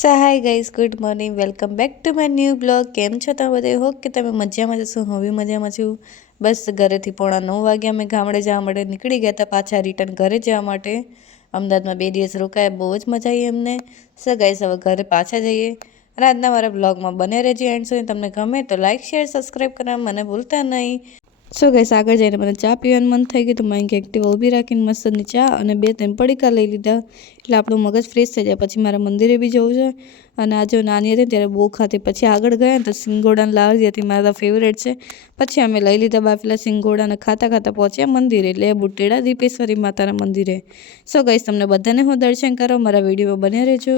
So hi guys, good morning, welcome back to my new blog. કેમ છો તમે બધા? હોપ કે તમે મજામાં જશો. હું બી મજામાં છું. બસ ઘરેથી 8:45 વાગ્યા અમે ગામડે જવા માટે નીકળી ગયા હતા, પાછા રિટર્ન ઘરે જવા માટે. અમદાવાદમાં 2 દિવસ રોકાયા, બહુ જ મજા આવી અમને. સો ગાઈઝ, હવે ઘરે પાછા જઈએ. અને આજના મારા બ્લોગમાં બને રહેજો એન્ડ સુધી. તમને ગમે તો લાઇક, શેર, સબસ્ક્રાઈબ કરવા મને ભૂલતા નહીં. સો ગાઈસ, આગળ જઈને મને ચા પીવાનું મન થઈ ગયું તો મેં એક્ટિવા ઊભી રાખીને મસ્તની ચા અને 2-3 પડીકા લઈ લીધા, એટલે આપણું મગજ ફ્રેશ થઈ જાય. પછી મારા મંદિરે બી જવું છે. અને આજે નાની હતી ત્યારે બહુ ખાતી, પછી આગળ ગયા તો સિંગોડાને લાવી હતી, મારા ફેવરેટ છે. પછી અમે લઈ લીધા બાફેલા સિંગોડાને ખાતા ખાતા પહોંચ્યા મંદિરે, એટલે બુટેડા દીપેશ્વરી માતાના મંદિરે. સો ગાઈસ, તમને બધાને હું દર્શન કરો, મારા વિડીયોમાં બન્યા રહેજો.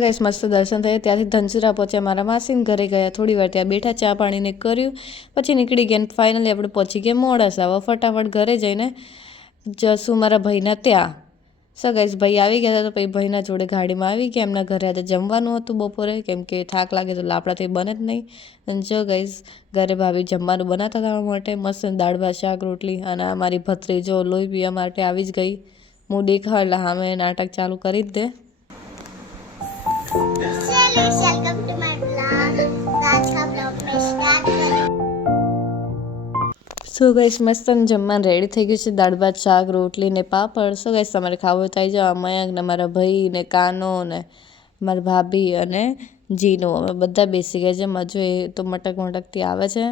ગાઈસ, મસ્ત દર્શન થયા. ત્યાંથી ધનસુરા પહોંચ્યા, મારા માસીને ઘરે ગયા, થોડી વાર ત્યાં બેઠા, ચા પાણીને કર્યું, પછી નીકળી ગયા. ફાઇનલી આપણે પહોંચી ગયા મોડાસા. હવે ફટાફટ ઘરે જઈને જશું મારા ભાઈના ત્યાં. સો ગાઈસ, ભાઈ આવી ગયા હતા તો પછી ભાઈના જોડે ગાડીમાં આવી ગયા. એમના ઘરે આજે જમવાનું હતું બપોરે, કેમ કે થાક લાગે તો લાપડાથી બને જ નહીં. અને જો ગાઈસ, ઘરે ભાભી જમવાનું બનાવતા હતા માટે મસ્ત દાળ ભાત શાક રોટલી. અને અમારી ભત્રી જો લોહી પીવા માટે આવી જ ગઈ. હું દેખાવ એટલે સામે નાટક ચાલુ કરી જ દે. Welcome to my blog. આજકા બ્લોગ મે સ્ટાર્ટ કરું. સો ગાઈસ, મસ્ત જમવાનું રેડી થઈ ગયું છે. દાળ ભાત શાક રોટલી ને પાપડ. સો ગાઈસ, તમારે ખાવું હોય તો આવી જાઓ. મયંક ને મારા ભાઈ ને કાનો ને મારા ભાભી અને જીનો, અમે બધા બેસી ગયા છે. મજો એ તો મટક મટકથી આવે છે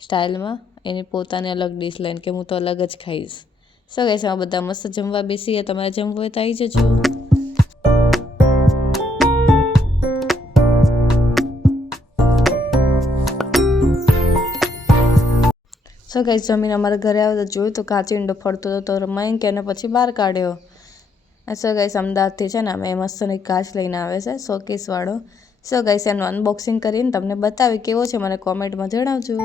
સ્ટાઇલમાં, એની પોતાની અલગ ડીશ લઈને કે હું તો અલગ જ ખાઈશ. સો ગાઈસ, અમે બધા મસ્ત જમવા બેસી ગયા. તમારે જમવું હોય તો આવી જજો. સો ગાઈસ, જમીન અમારા ઘરે આવ્યો તો જોયું તો કાચીંડો ફરતો હતો, તો મયંક એને પછી બહાર કાઢ્યો. સો ગાઈસ, અમદાવાદથી છે ને અમે મસ્ત એક કાચ લઈને આવે છે શોકેસવાળો. સો ગાઈસ, એનું અનબોક્સિંગ કરીને તમને બતાવી કેવો છે મને કોમેન્ટમાં જણાવજો.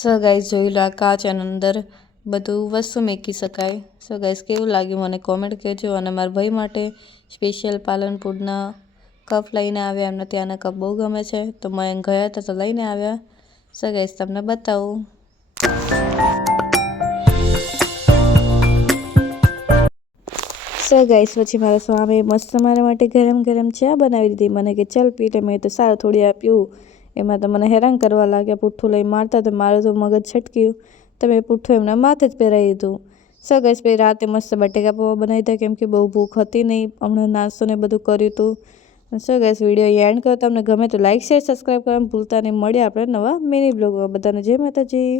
સો ગાઈસ, જોઈ લો આ કાચ અને અંદર બધું વસ્તુ મૂકી શકાય. સો ગાઈસ, કેવું લાગ્યું મને કોમેન્ટ કહેજો. અને મારા ભાઈ માટે સ્પેશિયલ પાલનપુરના કપ લઈને આવ્યા. એમને ત્યાંના કપ બહુ ગમે છે, તો મેં ગયા હતા તો લઈને આવ્યા. સો ગાઈસ, તમને બતાવું. સો ગાઈસ પછી મારા સ્વામી મસ્ત મારા માટે ગરમ ગરમ ચા બનાવી દીધી. મને કે ચાલ પી લે. મેં તો સારું થોડી આ પીવું. એમાં તો મને હેરાન કરવા લાગ્યા, પુઠ્ઠું લઈ મારતા. તો મારું તો મગજ છટક્યું તો મેં પુઠ્ઠું એમના માથે જ પહેરાવી દીધું. સો ગાઈસ પછી રાતે મસ્ત બટેકા પૌવા બનાવી હતા, કેમ કે બહુ ભૂખ હતી નહીં. હમણાં નાસ્તો ને બધું કર્યું હતું. સો ગાઈસ વિડીયો એન્ડ કરો. તમને ગમે તો લાઈક શેર સબસ્ક્રાઈબ કરવાનું ભૂલતા નહીં. મળીએ આપણે નવા મિની બ્લોગમાં. બધાને જય માતાજી.